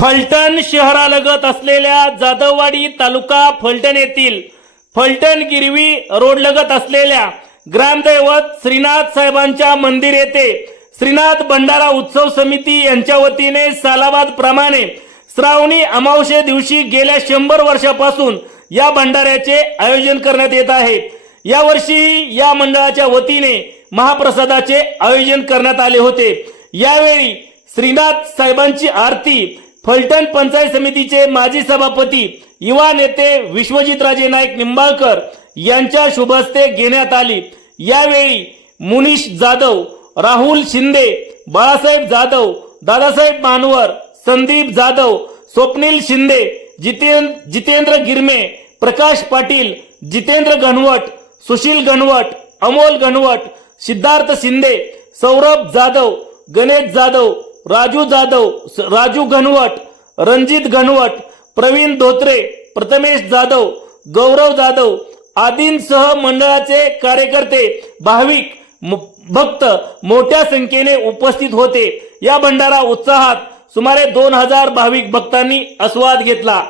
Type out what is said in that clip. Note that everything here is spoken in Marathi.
फलटण शहरालगत असलेल्या जाधववाडी तालुका फलटण येथील फलटण गिरवी रोडलगत असलेल्या ग्रामदैवत श्रीनाथ साहेबांच्या मंदिर येथे श्रीनाथ भंडारा उत्सव समिती यांच्या वतीने सालाबाद प्रमाणे श्रावणी अमावस्ये दिवशी गेल्या 100 वर्षापासून या भंडाऱ्याचे आयोजन करण्यात येत आहे। या वर्षी या मंडळाच्या वतीने महाप्रसादाचे आयोजन करण्यात आले होते। यावेळी श्रीनाथ साहेबांची आरती फलटण पंचायत समितीचे माजी सभापती युवा नेते विश्वजितराजे नाईक निंबाळकर यांच्या शुभ हस्ते घेण्यात आली। यावेळी मुनीश जाधव, राहुल शिंदे, बाळासाहेब जाधव, दादासाहेब मानवर, संदीप जाधव, स्वप्नील शिंदे, जितेंद्र गिरमे, प्रकाश पाटील, जितेंद्र घनवट, सुशील घनवट, अमोल घनवट, सिद्धार्थ शिंदे, सौरभ जाधव, गणेश जाधव, राजू जाधव, राजू घनवट, रणजित घनवट, प्रवीण धोत्रे, प्रथमेश जाधव, गौरव जाधव आदींसह मंडळाचे कार्यकर्ते, भाविक भक्त मोठ्या संख्येने उपस्थित होते। या भंडारा उत्साहात सुमारे 2000 भाविक भक्तांनी आस्वाद घेतला।